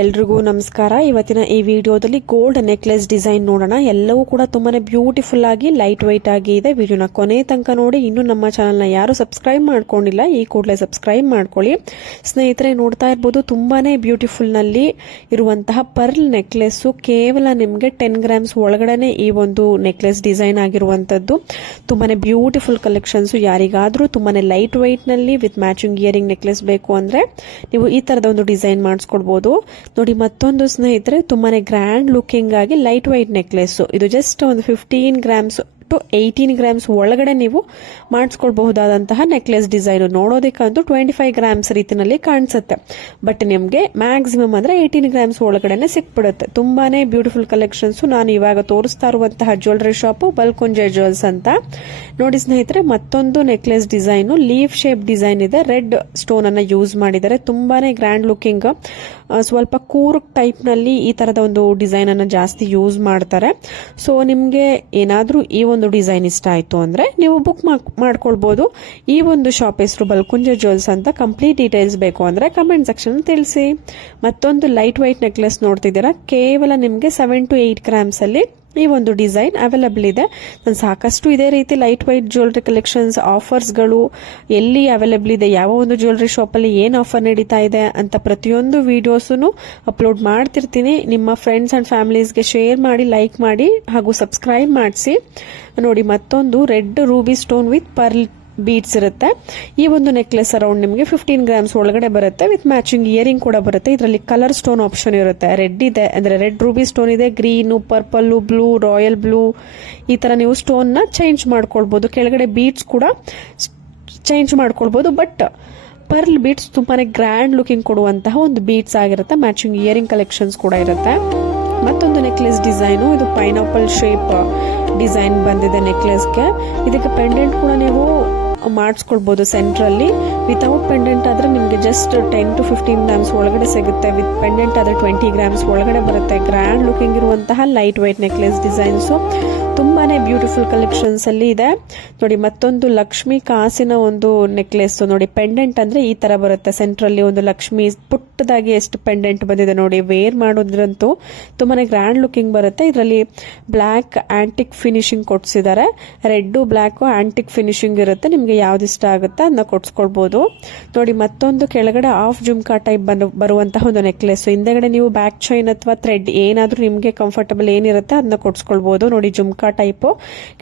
ಎಲ್ರಿಗೂ ನಮಸ್ಕಾರ. ಇವತ್ತಿನ ಈ ವಿಡಿಯೋದಲ್ಲಿ ಗೋಲ್ಡ್ ನೆಕ್ಲೆಸ್ ಡಿಸೈನ್ ನೋಡೋಣ. ಎಲ್ಲವೂ ಕೂಡ ತುಂಬಾನೇ ಬ್ಯೂಟಿಫುಲ್ ಆಗಿ ಲೈಟ್ ವೈಟ್ ಆಗಿ ಇದೆ. ವಿಡಿಯೋನ ಕೊನೆ ತನಕ ನೋಡಿ. ಇನ್ನು ನಮ್ಮ ಚಾನಲ್ನ ಯಾರು ಸಬ್ಸ್ಕ್ರೈಬ್ ಮಾಡ್ಕೊಂಡಿಲ್ಲ ಈ ಕೂಡಲೇ ಸಬ್ಸ್ಕ್ರೈಬ್ ಮಾಡ್ಕೊಳ್ಳಿ. ಸ್ನೇಹಿತರೆ, ನೋಡ್ತಾ ಇರ್ಬೋದು ತುಂಬಾನೇ ಬ್ಯೂಟಿಫುಲ್ ನಲ್ಲಿ ಇರುವಂತಹ ಪರ್ಲ್ ನೆಕ್ಲೆಸ್. ಕೇವಲ ನಿಮಗೆ 10 ಗ್ರಾಮ್ಸ್ ಒಳಗಡೆನೆ ಈ ಒಂದು ನೆಕ್ಲೆಸ್ ಡಿಸೈನ್ ಆಗಿರುವಂತದ್ದು. ತುಂಬಾನೇ ಬ್ಯೂಟಿಫುಲ್ ಕಲೆಕ್ಷನ್ಸ್. ಯಾರಿಗಾದ್ರೂ ತುಂಬಾನೇ ಲೈಟ್ ವೈಟ್ ನಲ್ಲಿ ವಿತ್ ಮ್ಯಾಚಿಂಗ್ ಇಯರಿಂಗ್ ನೆಕ್ಲೆಸ್ ಬೇಕು ಅಂದ್ರೆ ನೀವು ಈ ತರದ ಒಂದು ಡಿಸೈನ್ ಮಾಡಿಸ್ಕೊಳ್ಬಹುದು. ನೋಡಿ, ಮತ್ತೊಂದು ಸ್ನೇಹಿತರೆ ತುಂಬಾನೇ ಗ್ರ್ಯಾಂಡ್ ಲುಕಿಂಗ್ ಆಗಿ ಲೈಟ್ ವೈಟ್ ನೆಕ್ಲೆಸ್. ಇದು ಜಸ್ಟ್ ಒಂದು 15 ಗ್ರಾಮ್ಸ್ ಟು 18 ಗ್ರಾಮ್ಸ್ ಒಳಗಡೆ ನೀವು ಮಾಡಿಸ್ಕೊಳ್ಬಹುದಾದಂತಹ ನೆಕ್ಲೆಸ್ ಡಿಸೈನ್. ನೋಡೋದಕ್ಕಂತೂ 25 ಗ್ರಾಮ್ಸ್ ರೀತಿನಲ್ಲಿ ಕಾಣಿಸುತ್ತೆ, ಬಟ್ ನಿಮಗೆ ಮ್ಯಾಕ್ಸಿಮಮ್ ಅಂದ್ರೆ 18 ಗ್ರಾಮ್ಸ್ ಒಳಗಡೆನೆ ಸಿಕ್ಬಿಡುತ್ತೆ. ತುಂಬಾನೇ ಬ್ಯೂಟಿಫುಲ್ ಕಲೆಕ್ಷನ್ಸ್. ನಾನು ಇವಾಗ ತೋರಿಸ್ತಾ ಇರುವಂತಹ ಜ್ಯುವೆಲರಿ ಶಾಪ್ ಬಲ್ಕುಂಜೆ ಜ್ಯುವೆಲ್ಸ್ ಅಂತ. ನೋಡಿ ಸ್ನೇಹಿತರೆ, ಮತ್ತೊಂದು necklace design leaf shape design ಇದೆ. ರೆಡ್ ಸ್ಟೋನ್ ಅನ್ನ ಯೂಸ್ ಮಾಡಿದ್ದಾರೆ. ತುಂಬಾನೇ ಗ್ರ್ಯಾಂಡ್ ಲುಕಿಂಗ್. ಸ್ವಲ್ಪ ಕೂರ್ಕ್ ಟೈಪ್ ನಲ್ಲಿ ಈ ತರದ ಒಂದು ಡಿಸೈನ್ ಅನ್ನ ಜಾಸ್ತಿ ಯೂಸ್ ಮಾಡ್ತಾರೆ. ಸೊ ನಿಮ್ಗೆ ಏನಾದ್ರೂ ಈ ಒಂದು ಡಿಸೈನ್ ಇಷ್ಟ ಆಯ್ತು ಅಂದ್ರೆ ನೀವು ಬುಕ್ ಮಾಡ್ಕೊಳ್ಬಹುದು. ಈ ಒಂದು ಶಾಪ್ ಹೆಸರು ಬಲ್ಕುಂಜೆ ಜ್ಯುವೆಲ್ಸ್ ಅಂತ. ಕಂಪ್ಲೀಟ್ ಡೀಟೇಲ್ಸ್ ಬೇಕು ಅಂದ್ರೆ ಕಮೆಂಟ್ ಸೆಕ್ಷನ್ ತಿಳಿಸಿ. ಮತ್ತೊಂದು ಲೈಟ್ ವೈಟ್ ನೆಕ್ಲೆಸ್ ನೋಡ್ತಿದ್ದೀರಾ. ಕೇವಲ ನಿಮ್ಗೆ 7 to 8 ಗ್ರಾಮ್ಸ್ ಅಲ್ಲಿ ಈ ಒಂದು ಡಿಸೈನ್ ಅವೈಲಬಲ್ ಇದೆ. ನಾನು ಸಾಕಷ್ಟು ಇದೇ ರೀತಿ ಲೈಟ್ ವೈಟ್ ಜ್ಯುವೆಲರಿ ಕಲೆಕ್ಷನ್ಸ್ ಆಫರ್ಸ್ಗಳು ಎಲ್ಲಿ ಅವೈಲಬಲ್ ಇದೆ, ಯಾವ ಒಂದು ಜ್ಯುವೆಲರಿ ಶಾಪ್ ಅಲ್ಲಿ ಏನ್ ಆಫರ್ ನಡೀತಾ ಇದೆ ಅಂತ ಪ್ರತಿಯೊಂದು ವಿಡಿಯೋಸನ್ನು ಅಪ್ಲೋಡ್ ಮಾಡ್ತಿರ್ತೀನಿ. ನಿಮ್ಮ ಫ್ರೆಂಡ್ಸ್ ಅಂಡ್ ಫ್ಯಾಮಿಲೀಸ್ಗೆ ಶೇರ್ ಮಾಡಿ, ಲೈಕ್ ಮಾಡಿ ಹಾಗೂ ಸಬ್ಸ್ಕ್ರೈಬ್ ಮಾಡಿಸಿ. ನೋಡಿ, ಮತ್ತೊಂದು red Ruby stone with pearl beads ಇರುತ್ತೆ. ಈ ಒಂದು ನೆಕ್ಲೆಸ್ ಅರೌಂಡ್ ನಿಮಗೆ 15 ಗ್ರಾಮ್ಸ್ ಒಳಗಡೆ ಬರುತ್ತೆ. ವಿತ್ ಮ್ಯಾಚಿಂಗ್ ಇಯರಿಂಗ್ ಕೂಡ ಬರುತ್ತೆ. ಇದರಲ್ಲಿ ಕಲರ್ ಸ್ಟೋನ್ ಆಪ್ಷನ್ ಇರುತ್ತೆ. ರೆಡ್ ಇದೆ ಅಂದ್ರೆ ರೆಡ್ ರೂಬಿ ಸ್ಟೋನ್ ಇದೆ, green, purple, blue, royal blue, ಈ ತರ ನೀವು ಸ್ಟೋನ್ ನ ಚೇಂಜ್ ಮಾಡ್ಕೊಳ್ಬಹುದು. ಕೆಳಗಡೆ ಬೀಡ್ಸ್ ಕೂಡ ಚೇಂಜ್ ಮಾಡ್ಕೊಳ್ಬಹುದು. ಬಟ್ ಪರ್ಲ್ ಬೀಡ್ಸ್ ತುಂಬಾನೇ ಗ್ರ್ಯಾಂಡ್ ಲುಕಿಂಗ್ ಕೊಡುವಂತಹ ಒಂದು ಬೀಡ್ಸ್ ಆಗಿರುತ್ತೆ. ಮ್ಯಾಚಿಂಗ್ ಇಯರಿಂಗ್ ಕಲೆಕ್ಷನ್ಸ್ ಕೂಡ ಇರುತ್ತೆ. ಮತ್ತೊಂದು ನೆಕ್ಲೆಸ್ ಡಿಸೈನು, ಇದು ಪೈನಾಪಲ್ ಶೇಪ್ ಡಿಸೈನ್ ಬಂದಿದೆ ನೆಕ್ಲೆಸ್ಗೆ. ಇದಕ್ಕೆ ಪೆಂಡೆಂಟ್ ಕೂಡ ನೀವು ಮಾಡಿಸ್ಕೊಳ್ಬಹುದು ಸೆಂಟ್ರಲ್ಲಿ. ವಿತೌಟ್ ಪೆಂಡೆಂಟ್ ಆದ್ರೆ ನಿಮಗೆ ಜಸ್ಟ್ 10 to 15 ಗ್ರಾಮ್ಸ್ ಒಳಗಡೆ ಸಿಗುತ್ತೆ. ವಿತ್ ಪೆಂಡೆಂಟ್ ಆದ್ರೆ 20 ಗ್ರಾಮ್ಸ್ ಒಳಗಡೆ ಬರುತ್ತೆ. ಗ್ರ್ಯಾಂಡ್ ಲುಕಿಂಗ್ ಇರುವಂತಹ ಲೈಟ್ ವೈಟ್ ನೆಕ್ಲೆಸ್ ಡಿಸೈನ್ಸ್. ತುಂಬಾನೇ ಬ್ಯೂಟಿಫುಲ್ ಕಲೆಕ್ಷನ್ಸ್ ಅಲ್ಲಿ ಇದೆ. ನೋಡಿ, ಮತ್ತೊಂದು ಲಕ್ಷ್ಮಿ ಕಾಸಿನ ಒಂದು ನೆಕ್ಲೆಸ್. ನೋಡಿ, ಪೆಂಡೆಂಟ್ ಅಂದ್ರೆ ಈ ತರ ಬರುತ್ತೆ. ಸೆಂಟ್ರಲ್ಲಿ ಒಂದು ಲಕ್ಷ್ಮಿ ಪುಟ್ಟದಾಗಿ ಎಷ್ಟು ಪೆಂಡೆಂಟ್ ಬಂದಿದೆ ನೋಡಿ. ವೇರ್ ಮಾಡೋದ್ರಂತೂ ತುಂಬಾನೇ ಗ್ರ್ಯಾಂಡ್ ಲುಕಿಂಗ್ ಬರುತ್ತೆ. ಇದರಲ್ಲಿ ಬ್ಲಾಕ್ ಆಂಟಿಕ್ ಫಿನಿಶಿಂಗ್ ಕೊಡ್ಸಿದ್ದಾರೆ. ರೆಡ್ ಬ್ಲಾಕ್ ಆಂಟಿಕ್ ಫಿನಿಶಿಂಗ್ ಇರುತ್ತೆ. ನಿಮ್ಗೆ ಯಾವ್ದು ಇಷ್ಟ ಆಗುತ್ತೆ ಅದನ್ನ ಕೊಡ್ಸ್ಕೊಳ್ಬಹುದು. ನೋಡಿ, ಮತ್ತೊಂದು ಕೆಳಗಡೆ ಆಫ್ ಜುಮ್ಕಾ ಟೈಪ್ ಬರುವಂತಹ ಒಂದು ನೆಕ್ಲೆಸ್. ಹಿಂದೆಗಡೆ ನೀವು ಬ್ಯಾಕ್ ಚೈನ್ ಅಥವಾ ಥ್ರೆಡ್ ಏನಾದ್ರೂ ನಿಮ್ಗೆ ಕಂಫರ್ಟಬಲ್ ಏನಿರುತ್ತೆ ಅದನ್ನ ಕೊಡ್ಸ್ಕೊಳ್ಬಹುದು. ನೋಡಿ, ಜುಮ್ಕಾ ಟೈಪ್.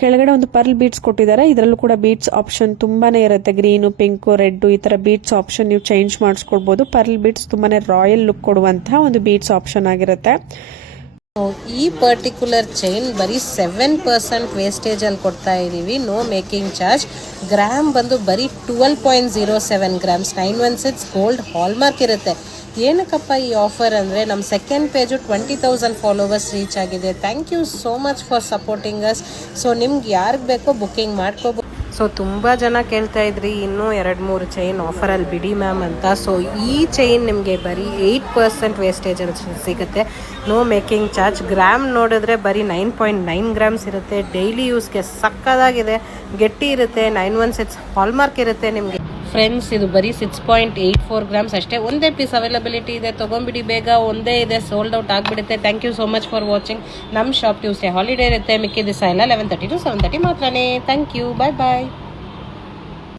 ಕೆಳಗಡೆ ಒಂದು ಪರ್ಲ್ ಬೀಡ್ಸ್ ಕೊಟ್ಟಿದ್ದಾರೆ. ಇದರಲ್ಲೂ ಕೂಡ ಬೀಡ್ಸ್ ಆಪ್ಷನ್ ತುಂಬಾನೇ ಇರುತ್ತೆ. ಗ್ರೀನು, ಪಿಂಕ್, ರೆಡ್ ಈ ತರ ಬೀಡ್ಸ್ ಆಪ್ಷನ್ ನೀವು ಚೇಂಜ್ ಮಾಡಿಸ್ಕೊಳ್ಬಹುದು. ಪರ್ಲ್ ಬೀಡ್ಸ್ ತುಂಬಾನೇ ರಾಯಲ್ ಲುಕ್ ಕೊಡುವಂತಹ ಒಂದು ಬೀಡ್ಸ್ ಆಪ್ಷನ್ ಆಗಿರುತ್ತೆ. ಈ ಪರ್ಟಿಕ್ಯುಲರ್ ಚೈನ್ ಬರೀ 7% ವೇಸ್ಟೇಜ್ ಅಲ್ಲಿ ಕೊಡ್ತಾ ಇದೀವಿ. No making charge. ಗ್ರಾಮ್ ಬಂದು ಬರೀ 12.07 ಗ್ರಾಮ್ಸ್. 916 ಗೋಲ್ಡ್ ಹಾಲ್ಮಾರ್ಕ್ ಇರುತ್ತೆ. ಏನಕ್ಕಪ್ಪ ಈ ಆಫರ್ ಅಂದರೆ ನಮ್ಮ ಸೆಕೆಂಡ್ ಪೇಜು 20,000 ಫಾಲೋವರ್ಸ್ ರೀಚ್ ಆಗಿದೆ. Thank you so much for supporting us. So ನಿಮ್ಗೆ ಯಾರಿಗೆ ಬೇಕೋ ಬುಕ್ಕಿಂಗ್ ಮಾಡ್ಕೋಬೋದು. ಸೊ ತುಂಬ ಜನ ಕೇಳ್ತಾ ಇದ್ರಿ ಇನ್ನೂ 2-3 ಚೈನ್ ಆಫರಲ್ಲಿ ಬಿಡಿ ಮ್ಯಾಮ್ ಅಂತ. ಸೊ ಈ ಚೈನ್ ನಿಮಗೆ ಬರೀ 8% ವೇಸ್ಟೇಜಲ್ಲಿ ಸಿಗುತ್ತೆ. No making charge. ಗ್ರಾಮ್ ನೋಡಿದ್ರೆ ಬರೀ 9.9 ಗ್ರಾಮ್ಸ್ ಇರುತ್ತೆ. ಡೈಲಿ ಯೂಸ್ಗೆ ಸಕ್ಕದಾಗಿದೆ, ಗಟ್ಟಿ ಇರುತ್ತೆ. 916 ಹಾಲ್ಮಾರ್ಕ್ ಇರುತ್ತೆ ನಿಮಗೆ. ಫ್ರೆಂಡ್ಸ್, ಇದು ಬರೀ 6.84 ಗ್ರಾಮ್ಸ್ ಅಷ್ಟೇ. ಒಂದೇ ಪೀಸ್ ಅವೈಲಬಿಲಿಟಿ ಇದೆ, ತೊಗೊಂಬಿಡಿ ಬೇಗ. ಒಂದೇ ಇದೆ, ಸೋಲ್ಡ್ ಔಟ್ ಆಗಿಬಿಡುತ್ತೆ. Thank you so much for watching. ನಮ್ಮ ಶಾಪ್ ಟ್ಯೂಸ್ಡೇ ಹಾಲಿಡೇ ಇರುತ್ತೆ. ಮಿಕ್ಕಿ ದಿವಸ ಎಲ್ಲ 11:30 to 7:30 ಮಾತ್ರನೇ. Thank you. Bye bye.